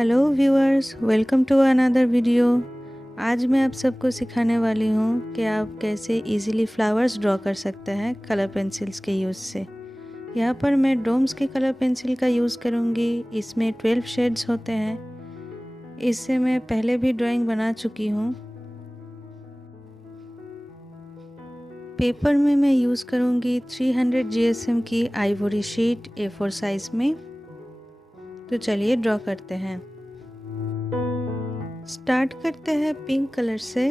Hello viewers, welcome to another video. आज मैं आप सबको सिखाने वाली हूँ कि आप कैसे इजीली फ्लावर्स ड्रॉ कर सकते हैं कलर पेंसिल्स के यूज़ से। यहाँ पर मैं डोम्स की कलर पेंसिल का यूज़ करूँगी। इसमें 12 शेड्स होते हैं। इससे मैं पहले भी ड्राइंग बना चुकी हूँ। पेपर में मैं यूज़ करूँगी 300 GSM की आइवरी शीट A4 साइज़ में। तो चलिए ड्रॉ करते हैं। स्टार्ट करते हैं पिंक कलर से।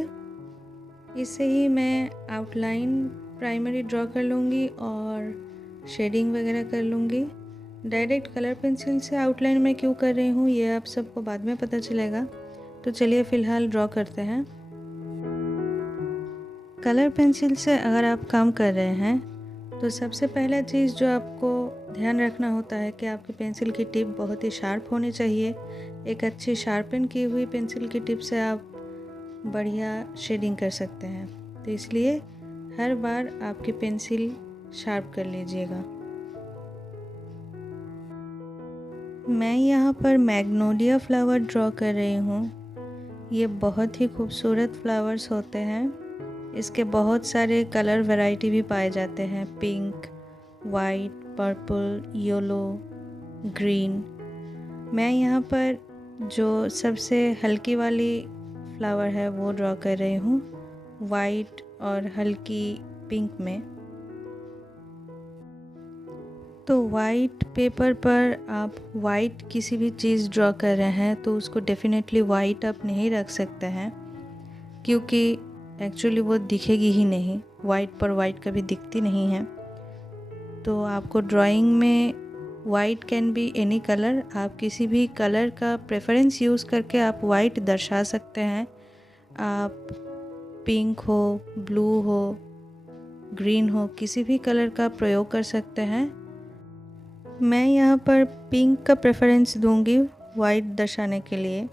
इसे ही मैं आउटलाइन प्राइमरी ड्रॉ कर लूँगी और शेडिंग वगैरह कर लूँगी। डायरेक्ट कलर पेंसिल से आउटलाइन में क्यों कर रही हूँ ये आप सबको बाद में पता चलेगा। तो चलिए फ़िलहाल ड्रॉ करते हैं। कलर पेंसिल से अगर आप काम कर रहे हैं तो सबसे पहला चीज़ जो आपको ध्यान रखना होता है कि आपकी पेंसिल की टिप बहुत ही शार्प होनी चाहिए। एक अच्छी शार्पन की हुई पेंसिल की टिप से आप बढ़िया शेडिंग कर सकते हैं। तो इसलिए हर बार आपकी पेंसिल शार्प कर लीजिएगा। मैं यहाँ पर मैग्नोलिया फ्लावर ड्रॉ कर रही हूँ। ये बहुत ही खूबसूरत फ्लावर्स होते हैं। इसके बहुत सारे कलर वैरायटी भी पाए जाते हैं, pink, white, purple, yellow, green. मैं यहाँ पर जो सबसे हल्की वाली फ्लावर है वो ड्रॉ कर रही हूँ, वाइट और हल्की पिंक में। तो वाइट पेपर पर आप वाइट किसी भी चीज़ ड्रॉ कर रहे हैं तो उसको डेफिनेटली वाइट आप नहीं रख सकते हैं, क्योंकि एक्चुअली वो दिखेगी ही नहीं। वाइट पर वाइट कभी दिखती नहीं है। तो आपको ड्राइंग में white can be any colour. आप किसी भी कलर का प्रेफरेंस यूज़ करके आप वाइट दर्शा सकते हैं। आप पिंक हो, ब्लू हो, ग्रीन हो, किसी भी कलर का प्रयोग कर सकते हैं। मैं यहाँ पर पिंक का प्रेफरेंस दूंगी वाइट दर्शाने के लिए,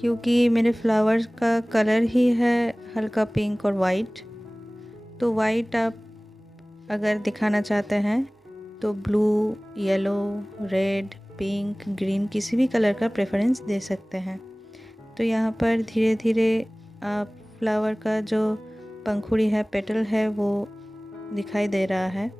क्योंकि मेरे फ्लावर्स का कलर ही है हल्का पिंक और वाइट। तो वाइट आप अगर दिखाना चाहते हैं तो blue, yellow, red, pink, green किसी भी कलर का प्रेफरेंस दे सकते हैं। तो यहाँ पर धीरे धीरे आप फ्लावर का जो पंखुड़ी है, पेटल है, वो दिखाई दे रहा है।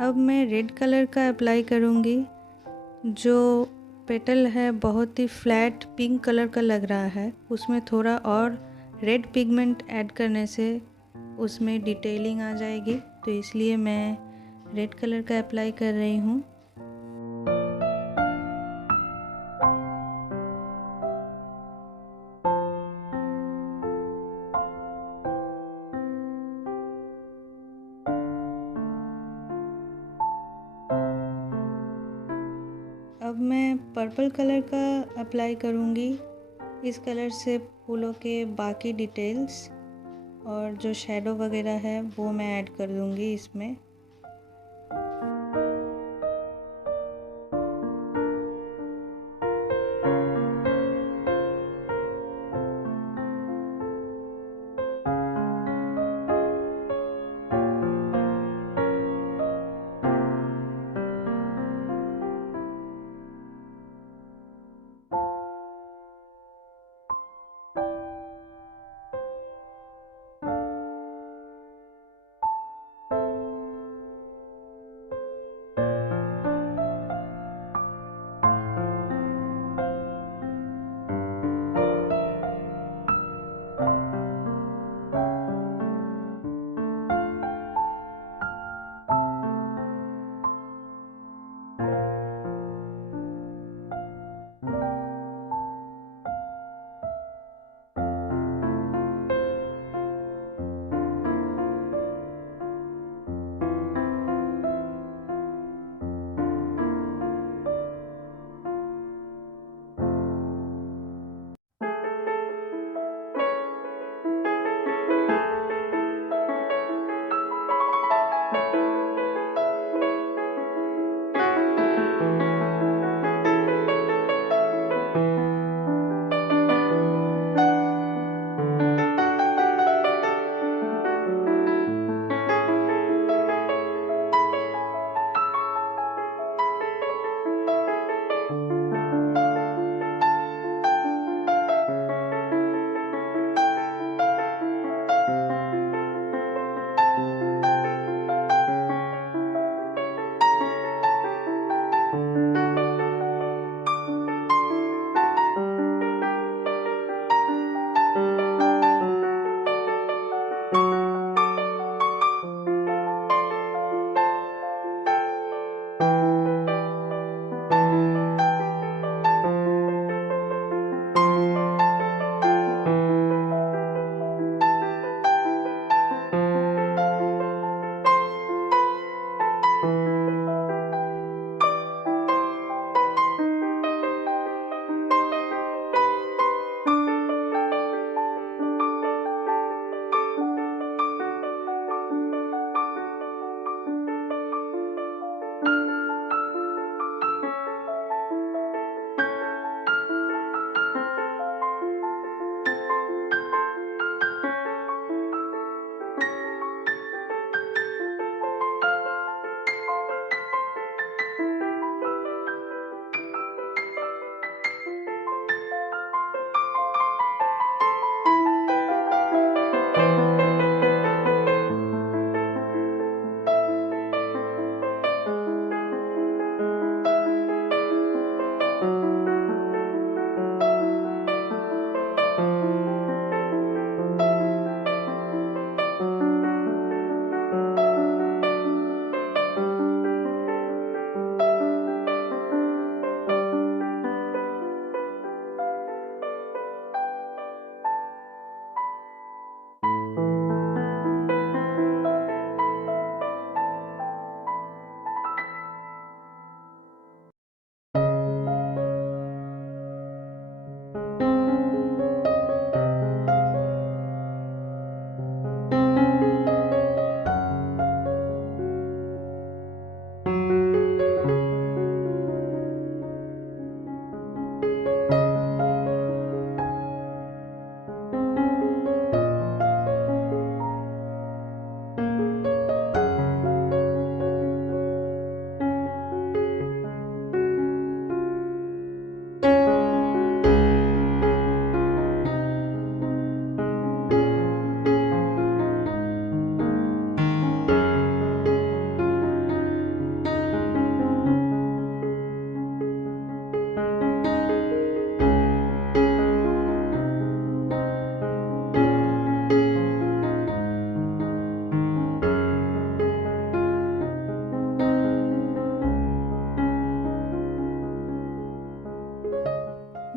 अब मैं रेड कलर का अप्लाई करूँगी। जो पेटल है बहुत ही फ्लैट पिंक कलर का लग रहा है, उसमें थोड़ा और रेड पिगमेंट ऐड करने से उसमें डिटेलिंग आ जाएगी। तो इसलिए मैं रेड कलर का अप्लाई कर रही हूँ। अब मैं पर्पल कलर का अप्लाई करूँगी। इस कलर से फूलों के बाकी डिटेल्स और जो शैडो वगैरह है वो मैं ऐड कर दूँगी इसमें।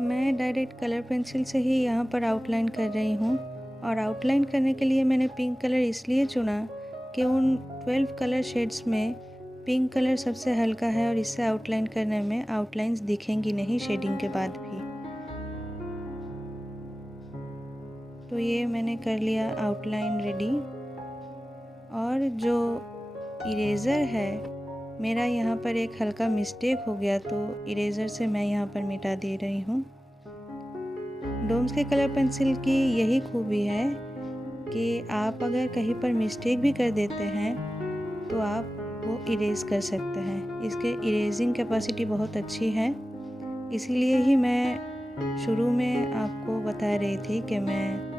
मैं डायरेक्ट कलर पेंसिल से ही यहाँ पर आउटलाइन कर रही हूँ। और आउटलाइन करने के लिए मैंने पिंक कलर इसलिए चुना कि उन 12 कलर शेड्स में पिंक कलर सबसे हल्का है और इससे आउटलाइन करने में आउटलाइंस दिखेंगी नहीं शेडिंग के बाद भी। तो ये मैंने कर लिया आउटलाइन रेडी। और जो इरेज़र है मेरा यहाँ पर एक हल्का मिस्टेक हो गया, तो इरेज़र से मैं यहाँ पर मिटा दे रही हूँ। डोम्स के कलर पेंसिल की यही खूबी है कि आप अगर कहीं पर मिस्टेक भी कर देते हैं तो आप वो इरेज कर सकते हैं। इसके इरेजिंग कैपेसिटी बहुत अच्छी है, इसीलिए ही मैं शुरू में आपको बता रही थी कि मैं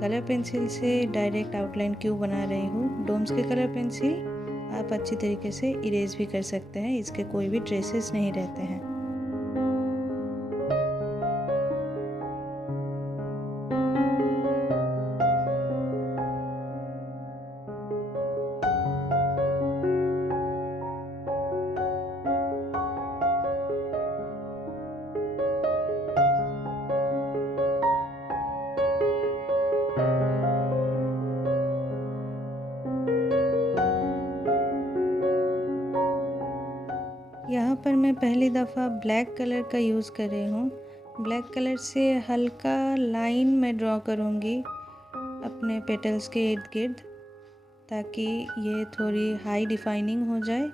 कलर पेंसिल से डायरेक्ट आउटलाइन क्यों बना रही हूँ। डोम्स के कलर पेंसिल आप अच्छी तरीके से इरेज भी कर सकते हैं, इसके कोई भी ट्रेसेस नहीं रहते हैं। यहाँ पर मैं पहली दफ़ा ब्लैक कलर का यूज़ कर रही हूँ। ब्लैक कलर से हल्का लाइन मैं ड्रॉ करूँगी अपने पेटल्स के इर्द गिर्द, ताकि ये थोड़ी हाई डिफाइनिंग हो जाए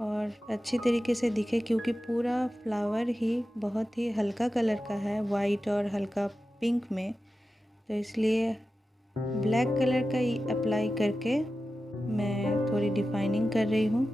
और अच्छी तरीके से दिखे, क्योंकि पूरा फ्लावर ही बहुत ही हल्का कलर का है, वाइट और हल्का पिंक में। तो इसलिए ब्लैक कलर का ही अप्लाई करके मैं थोड़ी डिफाइनिंग कर रही हूँ।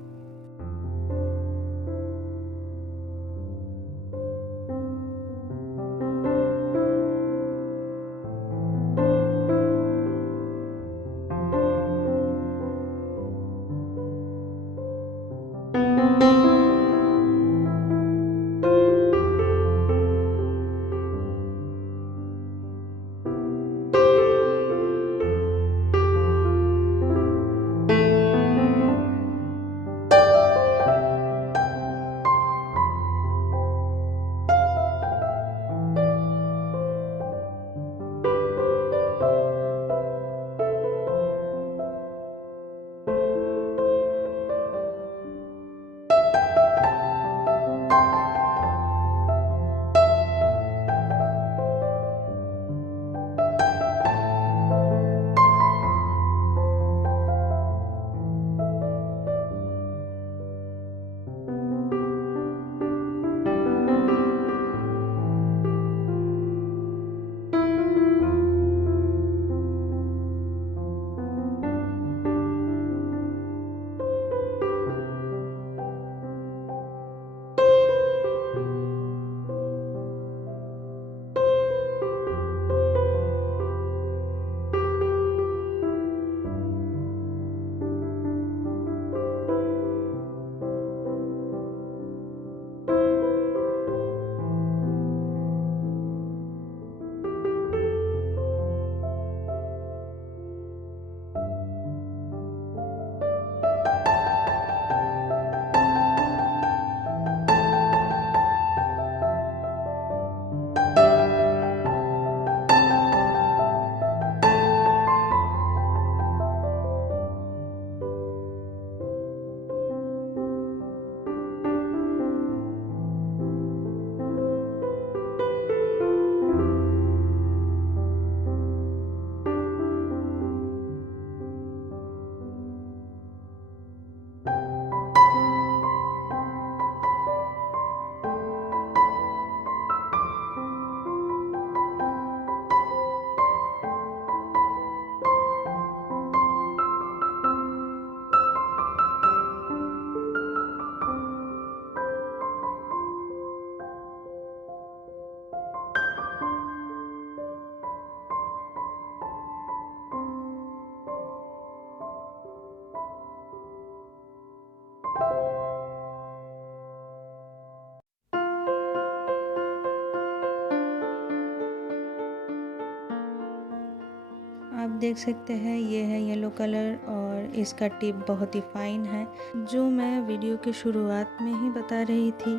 आप देख सकते हैं ये है येलो कलर और इसका टिप बहुत ही फाइन है, जो मैं वीडियो की शुरुआत में ही बता रही थी।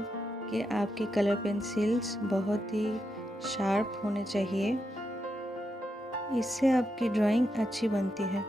कि आपके कलर पेंसिल्स बहुत ही शार्प होने चाहिए, इससे आपकी ड्राइंग अच्छी बनती है।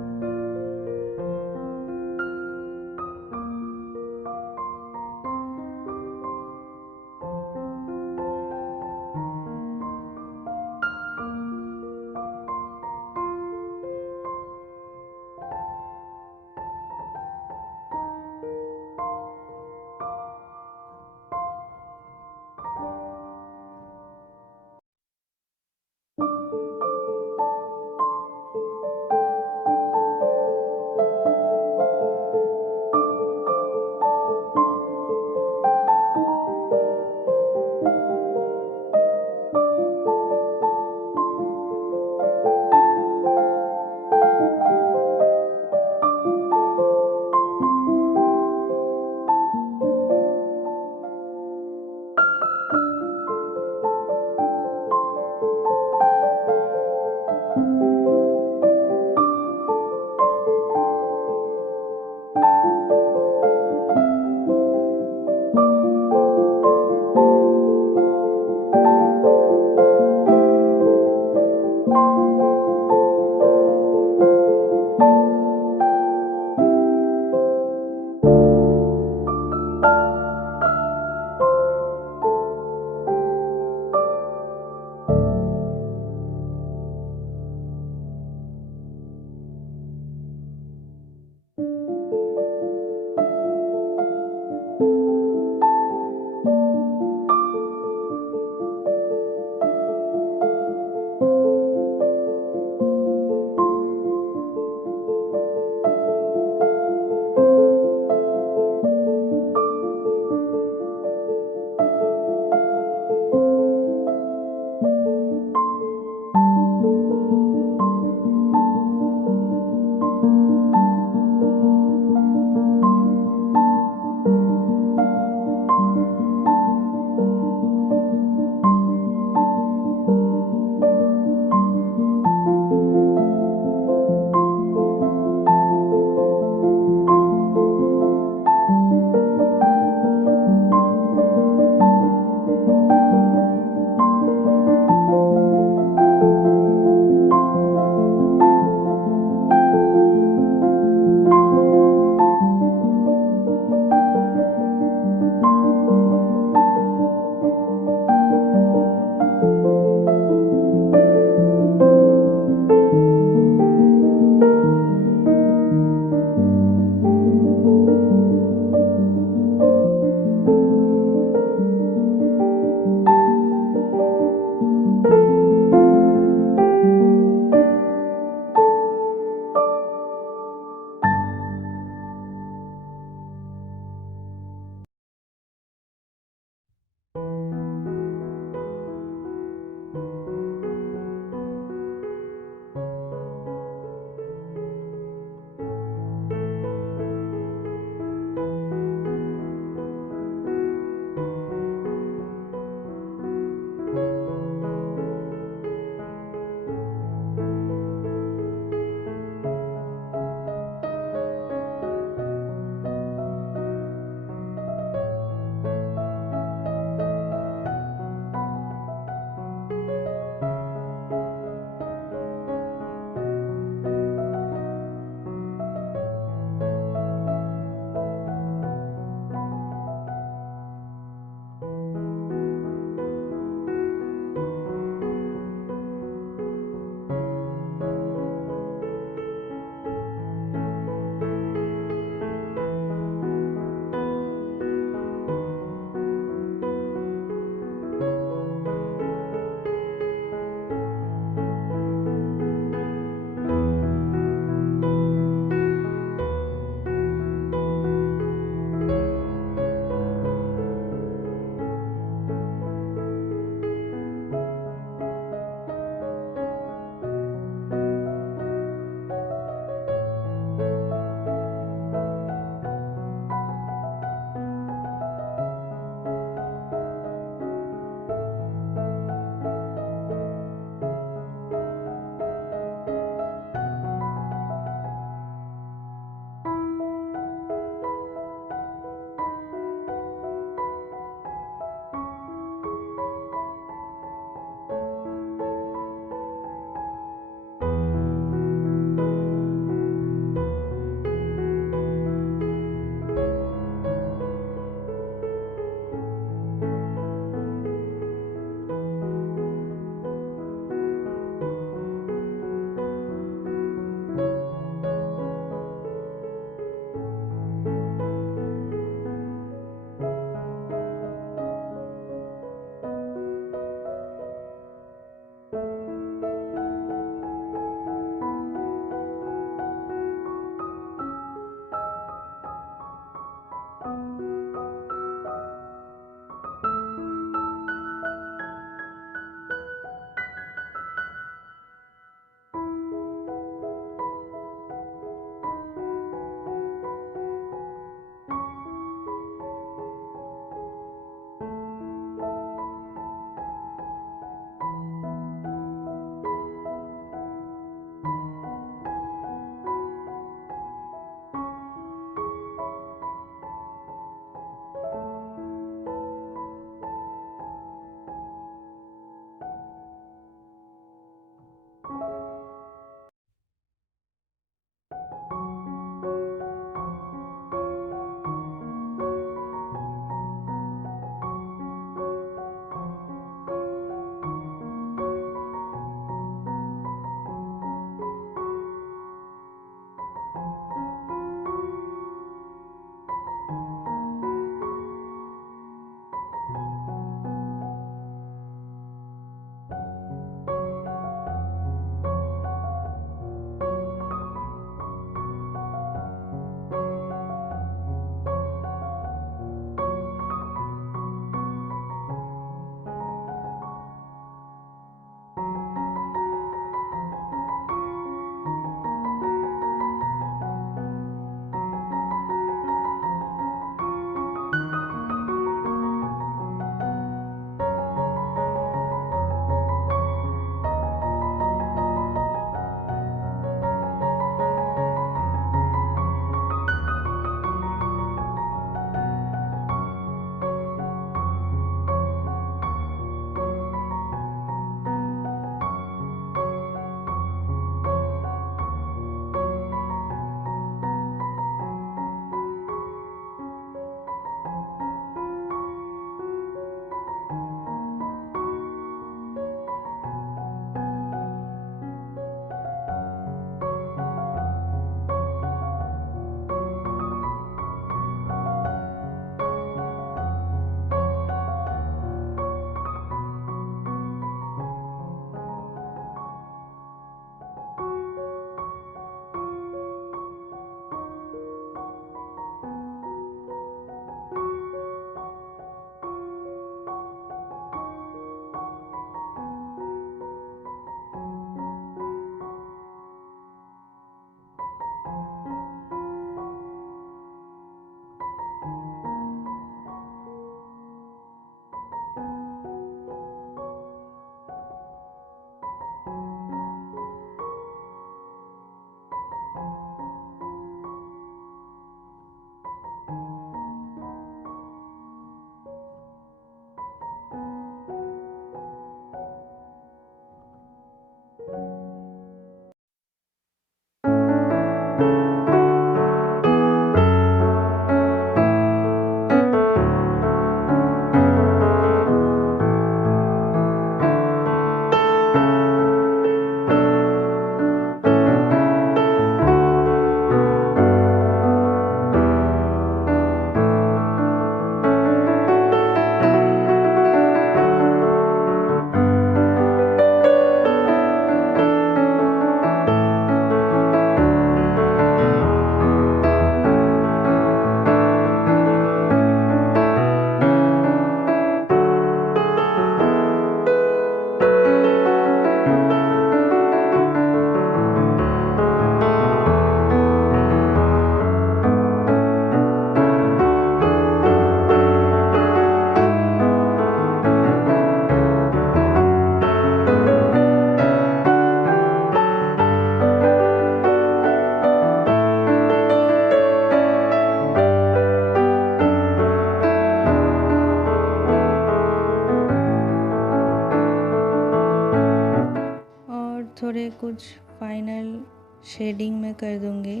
थोड़े कुछ फाइनल शेडिंग में कर दूँगी।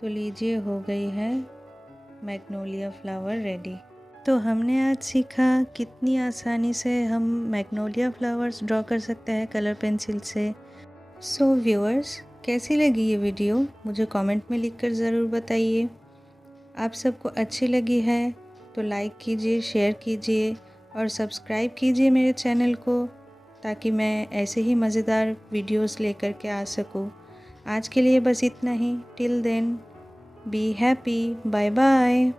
तो लीजिए, हो गई है मैग्नोलिया फ्लावर रेडी। तो हमने आज सीखा कितनी आसानी से हम मैग्नोलिया फ्लावर्स ड्रॉ कर सकते हैं कलर पेंसिल से। सो व्यूअर्स, कैसी लगी ये वीडियो मुझे कमेंट में लिखकर ज़रूर बताइए। आप सबको अच्छी लगी है तो लाइक कीजिए, शेयर कीजिए और सब्सक्राइब कीजिए मेरे चैनल को, ताकि मैं ऐसे ही मज़ेदार वीडियोस लेकर के आ सकूं। आज के लिए बस इतना ही। Till then, be happy, bye bye.